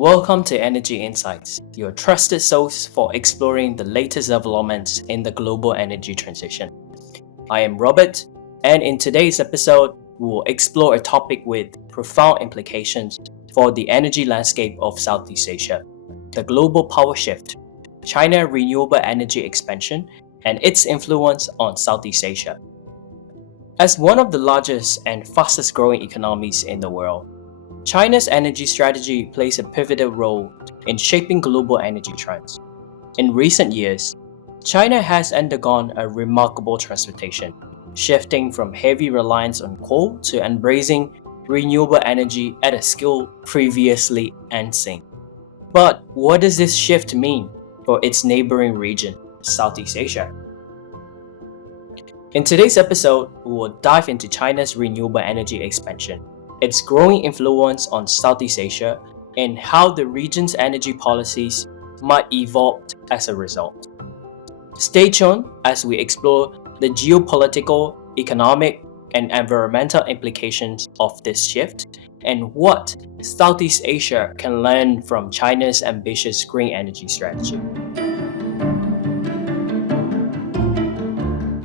Welcome to Energy Insights, your trusted source for exploring the latest developments in the global energy transition. I am Robert, and in today's episode, we will explore a topic with profound implications for the energy landscape of Southeast Asia: the global power shift, China's renewable energy expansion, and its influence on Southeast Asia. As one of the largest and fastest growing economies in the world, China's energy strategy plays a pivotal role in shaping global energy trends. In recent years, China has undergone a remarkable transformation, shifting from heavy reliance on coal to embracing renewable energy at a scale previously unseen. But what does this shift mean for its neighboring region, Southeast Asia? In today's episode, we will dive into China's renewable energy expansion, its growing influence on Southeast Asia, and how the region's energy policies might evolve as a result. Stay tuned as we explore the geopolitical, economic, and environmental implications of this shift and what Southeast Asia can learn from China's ambitious green energy strategy.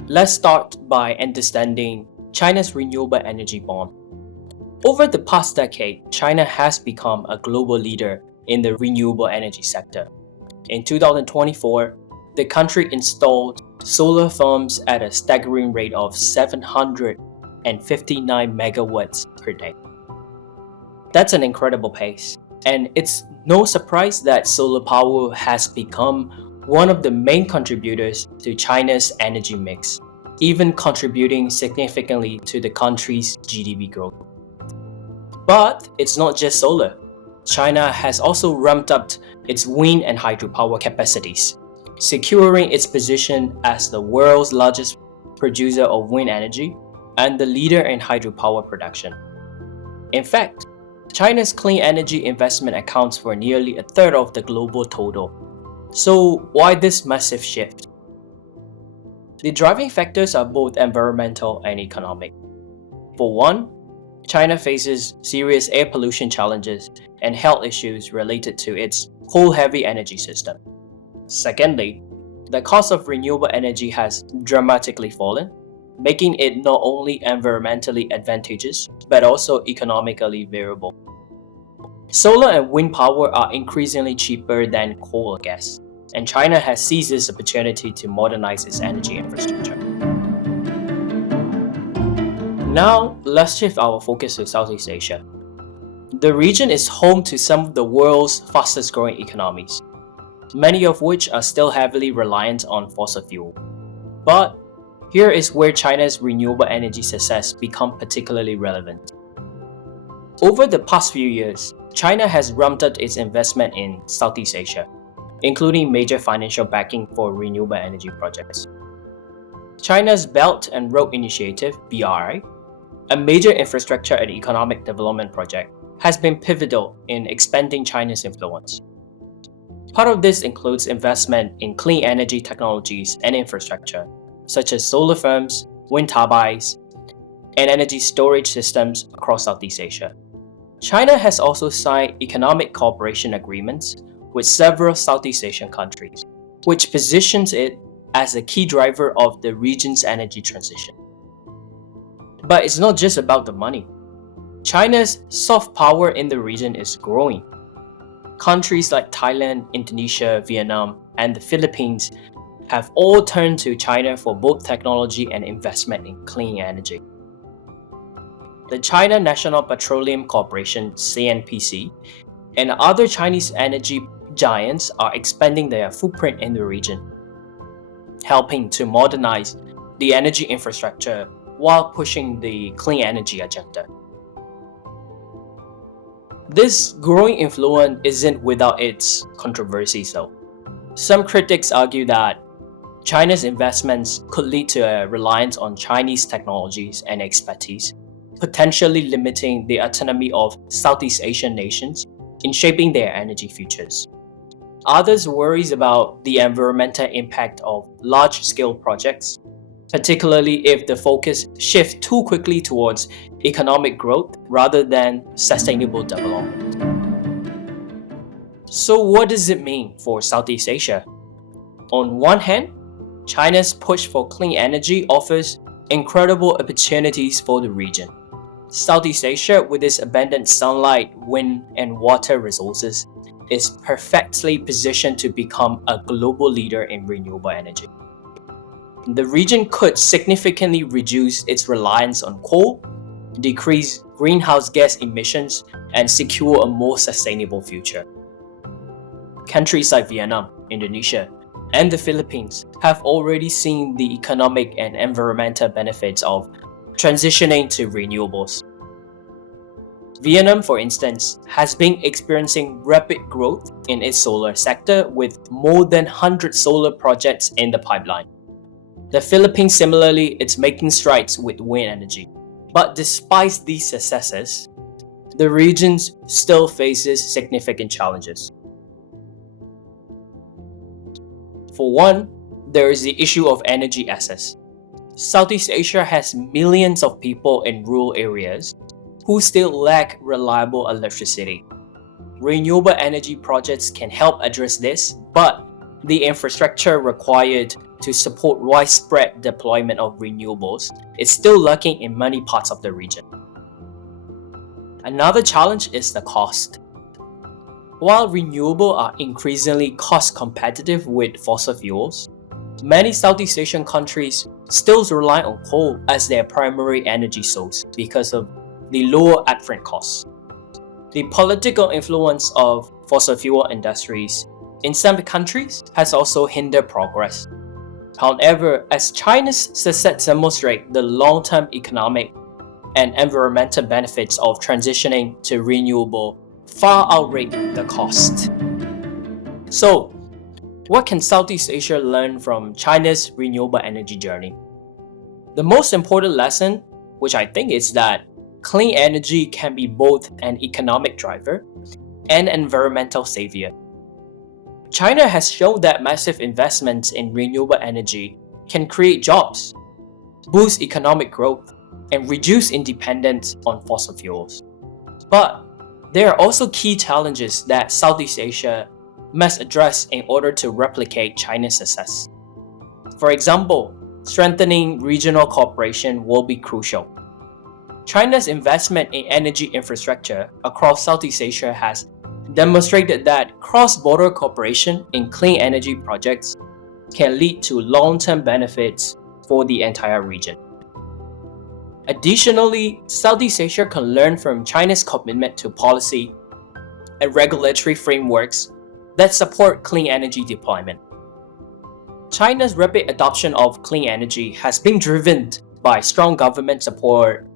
Let's start by understanding China's renewable energy bomb. Over the past decade, China has become a global leader in the renewable energy sector. In 2024, the country installed solar farms at a staggering rate of 759 megawatts per day. That's an incredible pace, and it's no surprise that solar power has become one of the main contributors to China's energy mix, even contributing significantly to the country's GDP growth. But it's not just solar. China has also ramped up its wind and hydropower capacities, securing its position as the world's largest producer of wind energy and the leader in hydropower production. In fact, China's clean energy investment accounts for nearly a third of the global total. So why this massive shift? The driving factors are both environmental and economic. For one, China faces serious air pollution challenges and health issues related to its coal-heavy energy system. Secondly, the cost of renewable energy has dramatically fallen, making it not only environmentally advantageous but also economically viable. Solar and wind power are increasingly cheaper than coal or gas, and China has seized this opportunity to modernize its energy infrastructure. Now, let's shift our focus to Southeast Asia. The region is home to some of the world's fastest growing economies, many of which are still heavily reliant on fossil fuel. But here is where China's renewable energy success becomes particularly relevant. Over the past few years, China has ramped up its investment in Southeast Asia, including major financial backing for renewable energy projects. China's Belt and Road Initiative, BRI, a major infrastructure and economic development project, has been pivotal in expanding China's influence. Part of this includes investment in clean energy technologies and infrastructure, such as solar farms, wind turbines, and energy storage systems across Southeast Asia. China has also signed economic cooperation agreements with several Southeast Asian countries, which positions it as a key driver of the region's energy transition. But it's not just about the money. China's soft power in the region is growing. Countries like Thailand, Indonesia, Vietnam, and the Philippines have all turned to China for both technology and investment in clean energy. The China National Petroleum Corporation, CNPC, and other Chinese energy giants are expanding their footprint in the region, helping to modernize the energy infrastructure while pushing the clean energy agenda. This growing influence isn't without its controversies though. Some critics argue that China's investments could lead to a reliance on Chinese technologies and expertise, potentially limiting the autonomy of Southeast Asian nations in shaping their energy futures. Others worries about the environmental impact of large-scale projects, particularly if the focus shifts too quickly towards economic growth rather than sustainable development. So what does it mean for Southeast Asia? On one hand, China's push for clean energy offers incredible opportunities for the region. Southeast Asia, with its abundant sunlight, wind, and water resources, is perfectly positioned to become a global leader in renewable energy. The region could significantly reduce its reliance on coal, decrease greenhouse gas emissions, and secure a more sustainable future. Countries like Vietnam, Indonesia, and the Philippines have already seen the economic and environmental benefits of transitioning to renewables. Vietnam, for instance, has been experiencing rapid growth in its solar sector with more than 100 solar projects in the pipeline. The Philippines similarly is making strides with wind energy. But despite these successes, the region still faces significant challenges. For one, there is the issue of energy access. Southeast Asia has millions of people in rural areas who still lack reliable electricity. Renewable energy projects can help address this, but the infrastructure required to support widespread deployment of renewables is still lacking in many parts of the region. Another challenge is the cost. While renewables are increasingly cost competitive with fossil fuels, many Southeast Asian countries still rely on coal as their primary energy source because of the lower upfront costs. The political influence of fossil fuel industries in some countries has also hindered progress. However, as China's success demonstrates, the long-term economic and environmental benefits of transitioning to renewable far outweigh the cost. So, what can Southeast Asia learn from China's renewable energy journey? The most important lesson, which I think, is that clean energy can be both an economic driver and environmental savior. China has shown that massive investments in renewable energy can create jobs, boost economic growth, and reduce independence on fossil fuels. But there are also key challenges that Southeast Asia must address in order to replicate China's success. For example, strengthening regional cooperation will be crucial. China's investment in energy infrastructure across Southeast Asia has demonstrated that cross-border cooperation in clean energy projects can lead to long-term benefits for the entire region. Additionally, Southeast Asia can learn from China's commitment to policy and regulatory frameworks that support clean energy deployment. China's rapid adoption of clean energy has been driven by strong government support,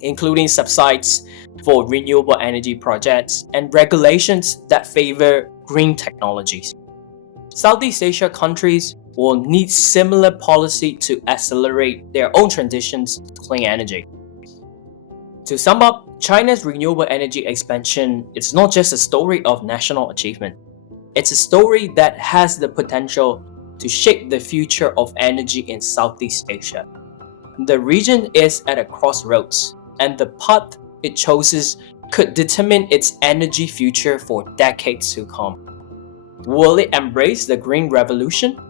including subsidies for renewable energy projects and regulations that favor green technologies. Southeast Asia countries will need similar policy to accelerate their own transitions to clean energy. To sum up, China's renewable energy expansion is not just a story of national achievement. It's a story that has the potential to shape the future of energy in Southeast Asia. The region is at a crossroads, and the path it chooses could determine its energy future for decades to come. Will it embrace the green revolution,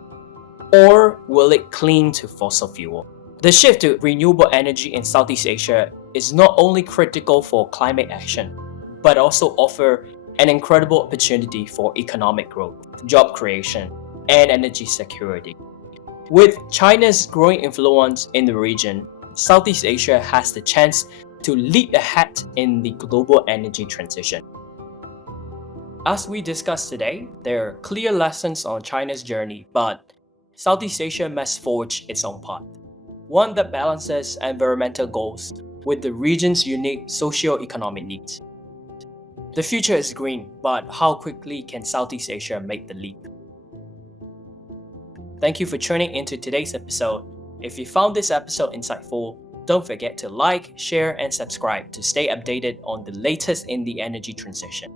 or will it cling to fossil fuel? The shift to renewable energy in Southeast Asia is not only critical for climate action, but also offers an incredible opportunity for economic growth, job creation, and energy security. With China's growing influence in the region, Southeast Asia has the chance to lead ahead in the global energy transition. As we discussed today, there are clear lessons on China's journey, but Southeast Asia must forge its own path, one that balances environmental goals with the region's unique socio-economic needs. The future is green, but how quickly can Southeast Asia make the leap? Thank you for tuning into today's episode. If you found this episode insightful, don't forget to like, share, and subscribe to stay updated on the latest in the energy transition.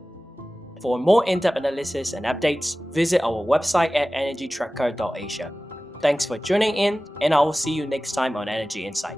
For more in-depth analysis and updates, visit our website at energytracker.asia. Thanks for tuning in, and I will see you next time on Energy Insight.